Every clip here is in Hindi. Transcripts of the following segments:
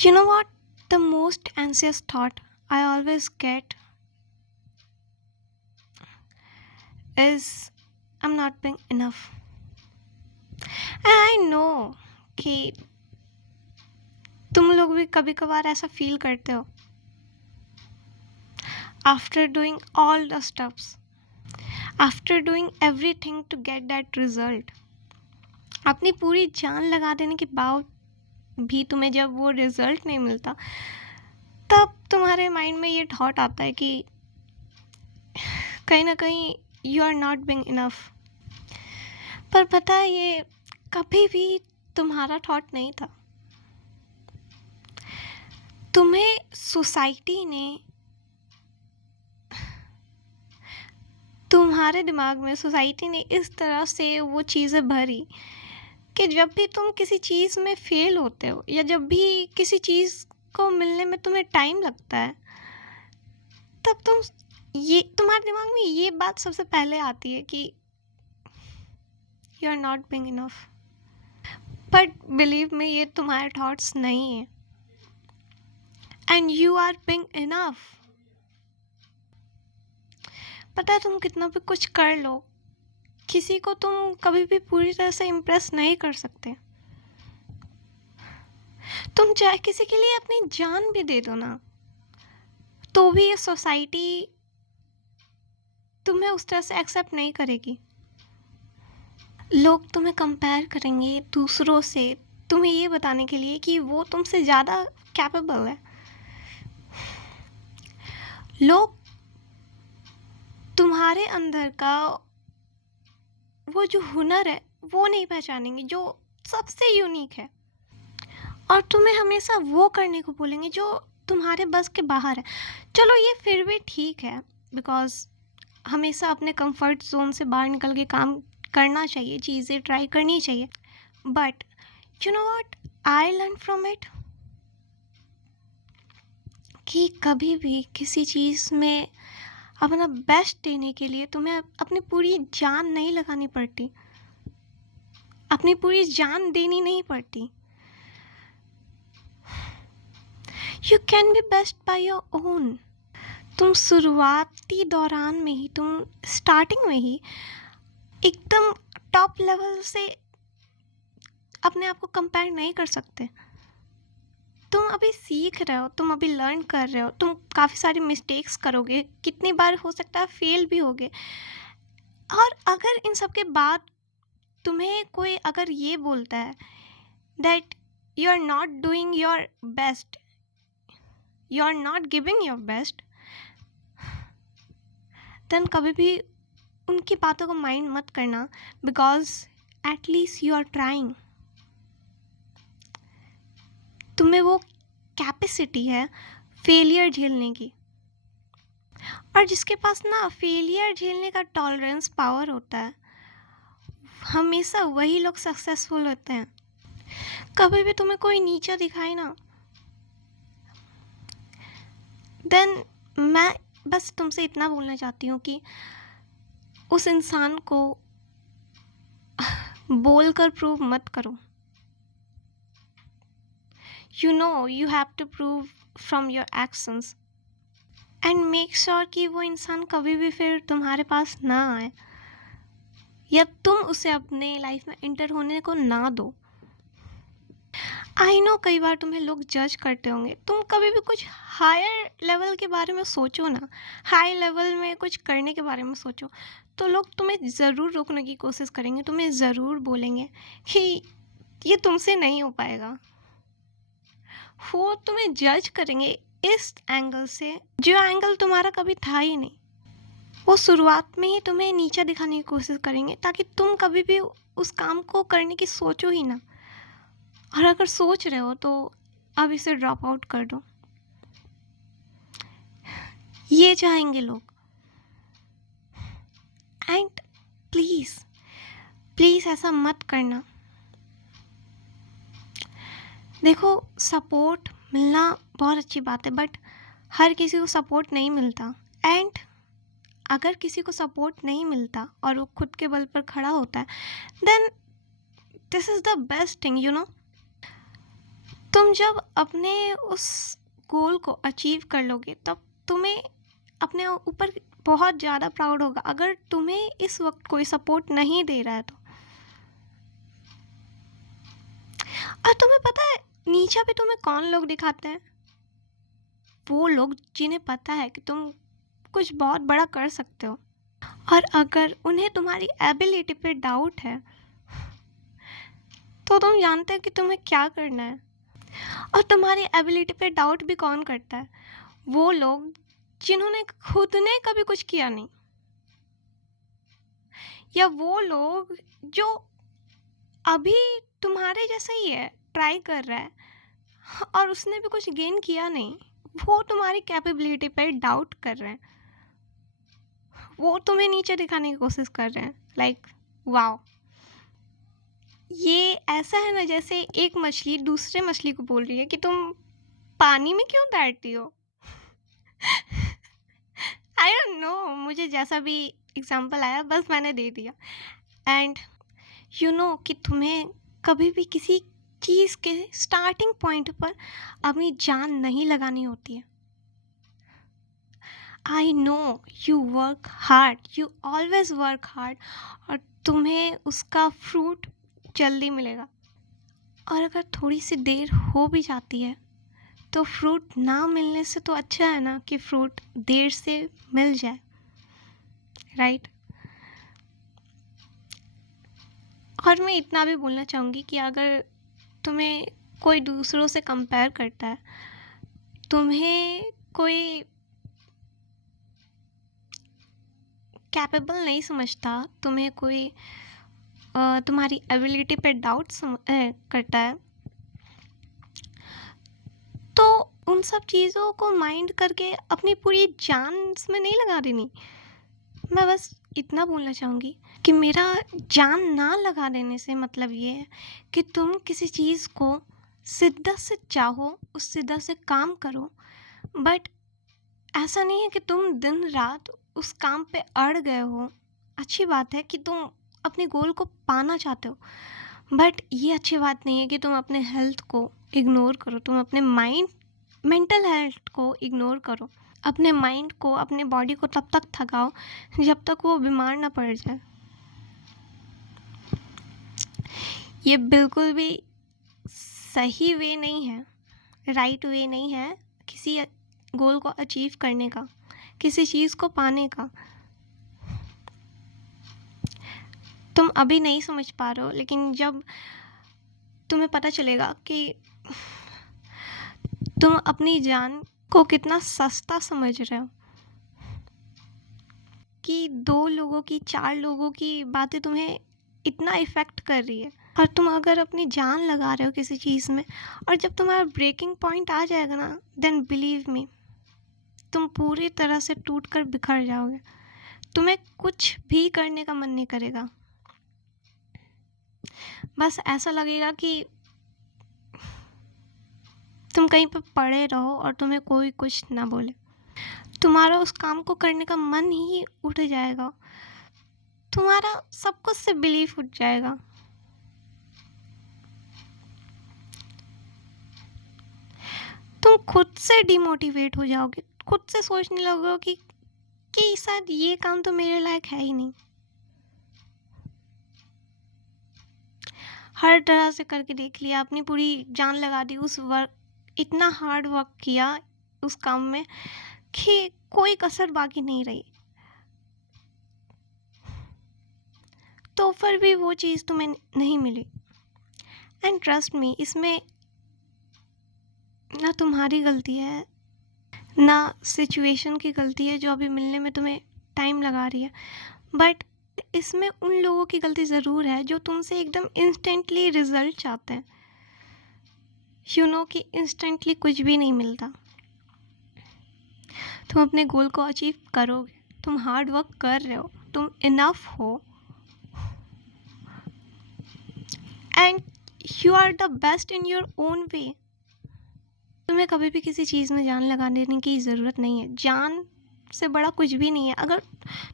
You know what? The most anxious thought I always get is I'm not being enough. And I know कि तुम लोग भी कभी कभार ऐसा फील करते हो after doing all the steps after doing everything to get that result अपनी पूरी जान लगा देने के बाद भी तुम्हें जब वो रिजल्ट नहीं मिलता तब तुम्हारे माइंड में ये थॉट आता है कि कहीं ना कहीं you are not being enough. पर पता है ये कभी भी तुम्हारा थॉट नहीं था। तुम्हें सोसाइटी ने तुम्हारे दिमाग में सोसाइटी ने इस तरह से वो चीज़ें भरी कि जब भी तुम किसी चीज़ में फेल होते हो या जब भी किसी चीज़ को मिलने में तुम्हें टाइम लगता है तब तुम्हारे दिमाग में ये बात सबसे पहले आती है कि you are not being enough. But believe में ये तुम्हारे थॉट्स नहीं है and you are being enough. पता है तुम कितना भी कुछ कर लो किसी को तुम कभी भी पूरी तरह से इम्प्रेस नहीं कर सकते। तुम चाहे किसी के लिए अपनी जान भी दे दो ना तो भी ये सोसाइटी तुम्हें उस तरह से एक्सेप्ट नहीं करेगी। लोग तुम्हें कंपेयर करेंगे दूसरों से तुम्हें ये बताने के लिए कि वो तुमसे ज़्यादा कैपेबल है। लोग तुम्हारे अंदर का वो जो हुनर है वो नहीं पहचानेंगे जो सबसे यूनिक है और तुम्हें हमेशा वो करने को बोलेंगे जो तुम्हारे बस के बाहर है। चलो ये फिर भी ठीक है बिकॉज हमेशा अपने कंफर्ट जोन से बाहर निकल के काम करना चाहिए, चीज़ें ट्राई करनी चाहिए। But you know what I learn from it कि कभी भी किसी चीज़ में अपना बेस्ट देने के लिए तुम्हें अपनी पूरी जान नहीं लगानी पड़ती, अपनी पूरी जान देनी नहीं पड़ती। You can be best by your own. तुम शुरुआती दौरान में ही, तुम स्टार्टिंग में ही एकदम टॉप लेवल से अपने आप को कंपेयर नहीं कर सकते। तुम अभी सीख रहे हो, तुम अभी लर्न कर रहे हो, तुम काफ़ी सारी मिस्टेक्स करोगे, कितनी बार हो सकता है फेल भी होगे। और अगर इन सब के बाद तुम्हें कोई अगर ये बोलता है that you are not doing your best, you are not giving your best, then कभी भी उनकी बातों को माइंड मत करना because at least you are trying. तुम्हें वो कैपेसिटी है फेलियर झेलने की। और जिसके पास ना फेलियर झेलने का टॉलरेंस पावर होता है हमेशा वही लोग सक्सेसफुल होते हैं। कभी भी तुम्हें कोई नीचा दिखाए ना देन मैं बस तुमसे इतना बोलना चाहती हूँ कि उस इंसान को बोल कर प्रूव मत करो। You know you have to prove from your actions and make sure कि वो इंसान कभी भी फिर तुम्हारे पास ना आए या तुम उसे अपने लाइफ में इंटर होने को ना दो। आई नो कई बार तुम्हें लोग जज करते होंगे, तुम कभी भी कुछ हायर लेवल के बारे में सोचो ना, हाई लेवल में कुछ करने के बारे में सोचो तो लोग तुम्हें ज़रूर रोकने की कोशिश करेंगे, तुम्हें ज़रूर बोलेंगे कि ये तुमसे नहीं हो पाएगा। वो तुम्हें जज करेंगे इस एंगल से जो एंगल तुम्हारा कभी था ही नहीं। वो शुरुआत में ही तुम्हें नीचा दिखाने की कोशिश करेंगे ताकि तुम कभी भी उस काम को करने की सोचो ही ना। और अगर सोच रहे हो तो अब इसे ड्रॉप आउट कर दो। ये चाहेंगे लोग। एंड प्लीज़ प्लीज़ ऐसा मत करना। देखो सपोर्ट मिलना बहुत अच्छी बात है बट हर किसी को सपोर्ट नहीं मिलता। एंड अगर किसी को सपोर्ट नहीं मिलता और वो खुद के बल पर खड़ा होता है then this is the best thing you know. तुम जब अपने उस गोल को अचीव कर लोगे तब तुम्हें अपने ऊपर बहुत ज़्यादा प्राउड होगा। अगर तुम्हें इस वक्त कोई सपोर्ट नहीं दे रहा है तो, और तुम्हें पता है नीचे भी तुम्हें कौन लोग दिखाते हैं? वो लोग जिन्हें पता है कि तुम कुछ बहुत बड़ा कर सकते हो, और अगर उन्हें तुम्हारी एबिलिटी पे डाउट है तो तुम जानते हो कि तुम्हें क्या करना है। और तुम्हारी एबिलिटी पे डाउट भी कौन करता है? वो लोग जिन्होंने खुद ने कभी कुछ किया नहीं, या वो लोग जो अभी तुम्हारे जैसा ही है, ट्राई कर रहा है और उसने भी कुछ गेन किया नहीं। वो तुम्हारी कैपेबिलिटी पे डाउट कर रहे हैं, वो तुम्हें नीचे दिखाने की कोशिश कर रहे हैं। लाइक वाओ, ये ऐसा है ना जैसे एक मछली दूसरे मछली को बोल रही है कि तुम पानी में क्यों तैरती हो। आई डोंट नो, मुझे जैसा भी एग्जाम्पल आया बस मैंने दे दिया। एंड यू नो कि तुम्हें कभी भी किसी चीज़ के स्टार्टिंग पॉइंट पर अपनी जान नहीं लगानी होती है। I know you work hard, you always work hard, और तुम्हें उसका फ्रूट जल्दी मिलेगा। और अगर थोड़ी सी देर हो भी जाती है तो फ्रूट ना मिलने से तो अच्छा है ना कि फ्रूट देर से मिल जाए, राइट? और मैं इतना भी बोलना चाहूँगी कि अगर तुम्हें कोई दूसरों से कंपेयर करता है, तुम्हें कोई कैपेबल नहीं समझता, तुम्हें कोई तुम्हारी एबिलिटी पे डाउट करता है, तो उन सब चीज़ों को माइंड करके अपनी पूरी जान इसमें नहीं लगा देनी। मैं बस इतना बोलना चाहूँगी कि मेरा जान ना लगा देने से मतलब ये है कि तुम किसी चीज़ को शिद्दत से चाहो, उस शिद्दत से काम करो, बट ऐसा नहीं है कि तुम दिन रात उस काम पे अड़ गए हो। अच्छी बात है कि तुम अपने गोल को पाना चाहते हो, बट ये अच्छी बात नहीं है कि तुम अपने हेल्थ को इग्नोर करो, तुम अपने मेंटल हेल्थ को इग्नोर करो, अपने माइंड को, अपने बॉडी को तब तक थकाओ जब तक वो बीमार ना पड़ जाए। ये बिल्कुल भी सही वे नहीं है, राइट वे नहीं है किसी गोल को अचीव करने का, किसी चीज़ को पाने का। तुम अभी नहीं समझ पा रहे हो, लेकिन जब तुम्हें पता चलेगा कि तुम अपनी जान को कितना सस्ता समझ रहे हो, कि 2 लोगों की, 4 लोगों की बातें तुम्हें इतना इफ़ेक्ट कर रही है, और तुम अगर अपनी जान लगा रहे हो किसी चीज़ में, और जब तुम्हारा ब्रेकिंग पॉइंट आ जाएगा ना, देन बिलीव मी, तुम पूरी तरह से टूट कर बिखर जाओगे। तुम्हें कुछ भी करने का मन नहीं करेगा, बस ऐसा लगेगा कि तुम कहीं पर पड़े रहो और तुम्हें कोई कुछ ना बोले। तुम्हारा उस काम को करने का मन ही उठ जाएगा, तुम्हारा सब कुछ से बिलीफ उठ जाएगा। तुम खुद से डिमोटिवेट हो जाओगे, खुद से सोचने लगोगे कि शायद ये काम तो मेरे लायक है ही नहीं। हर तरह से करके देख लिया, अपनी पूरी जान लगा दी उस वर्क, इतना हार्ड वर्क किया उस काम में कि कोई कसर बाकी नहीं रही, तो फिर भी वो चीज़ तुम्हें नहीं मिली। एंड ट्रस्ट मी, इसमें ना तुम्हारी गलती है ना सिचुएशन की गलती है जो अभी मिलने में तुम्हें टाइम लगा रही है, बट इसमें उन लोगों की गलती ज़रूर है जो तुमसे एकदम इंस्टेंटली रिजल्ट चाहते हैं। यू नो कि इंस्टेंटली कुछ भी नहीं मिलता। तुम अपने गोल को अचीव करोगे, तुम हार्ड वर्क कर रहे हो, तुम इनफ हो, and you are the best in your own way. तुम्हें कभी भी किसी चीज़ में जान लगा देने की ज़रूरत नहीं है, जान से बड़ा कुछ भी नहीं है। अगर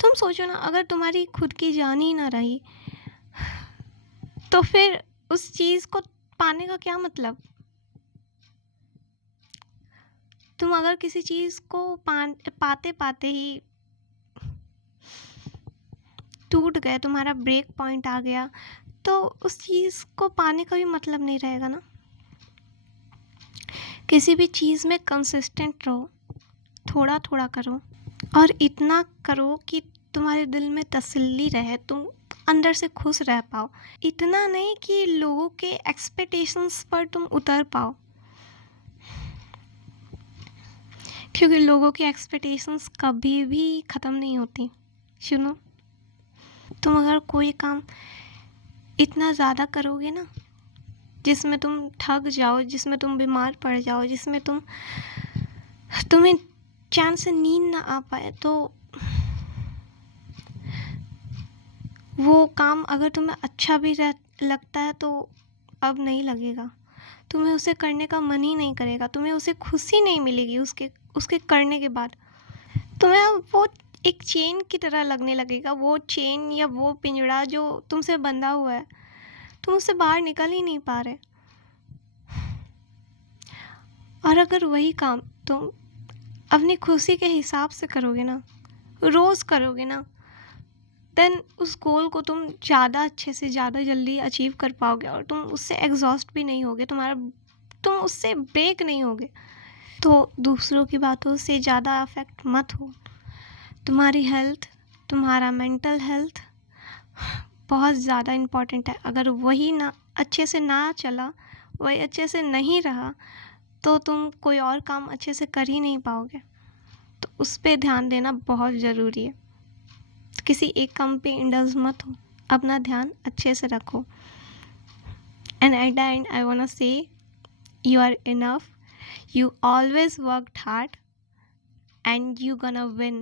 तुम सोचो ना, अगर तुम्हारी खुद की जान ही ना रही तो फिर उस चीज़ को पाने का क्या मतलब? तुम अगर किसी चीज़ को पाते पाते ही टूट गए, तुम्हारा ब्रेक पॉइंट आ गया, तो उस चीज़ को पाने का भी मतलब नहीं रहेगा ना। किसी भी चीज़ में कंसिस्टेंट रहो, थोड़ा थोड़ा करो, और इतना करो कि तुम्हारे दिल में तसल्ली रहे, तुम अंदर से खुश रह पाओ। इतना नहीं कि लोगों के एक्सपेक्टेशंस पर तुम उतर पाओ, क्योंकि लोगों की एक्सपेक्टेशंस कभी भी ख़त्म नहीं होती। सुनो, तुम अगर कोई काम इतना ज़्यादा करोगे ना, जिसमें तुम थक जाओ, जिसमें तुम बीमार पड़ जाओ, जिसमें तुम्हें चैन से नींद ना आ पाए, तो वो काम अगर तुम्हें अच्छा भी लगता है तो अब नहीं लगेगा, तुम्हें उसे करने का मन ही नहीं करेगा, तुम्हें उसे खुशी नहीं मिलेगी उसके करने के बाद। तुम्हें अब वो एक चेन की तरह लगने लगेगा, वो चेन या वो पिंजड़ा जो तुमसे बंधा हुआ है, तुम उससे बाहर निकल ही नहीं पा रहे। और अगर वही काम तुम अपनी खुशी के हिसाब से करोगे ना, रोज़ करोगे ना, देन उस गोल को तुम ज़्यादा अच्छे से ज़्यादा जल्दी अचीव कर पाओगे, और तुम उससे एग्जॉस्ट भी नहीं होगे, तुम उससे ब्रेक नहीं होगे। तो दूसरों की बातों से ज़्यादा अफेक्ट मत हो। तुम्हारी हेल्थ, तुम्हारा मेंटल हेल्थ बहुत ज़्यादा इम्पॉर्टेंट है। अगर वही ना अच्छे से ना चला, वही अच्छे से नहीं रहा, तो तुम कोई और काम अच्छे से कर ही नहीं पाओगे। तो उस पर ध्यान देना बहुत ज़रूरी है। किसी एक काम पे इंडल्ज मत हो, अपना ध्यान अच्छे से रखो। And at the end I want to say you are enough, you always worked hard, and you gonna win.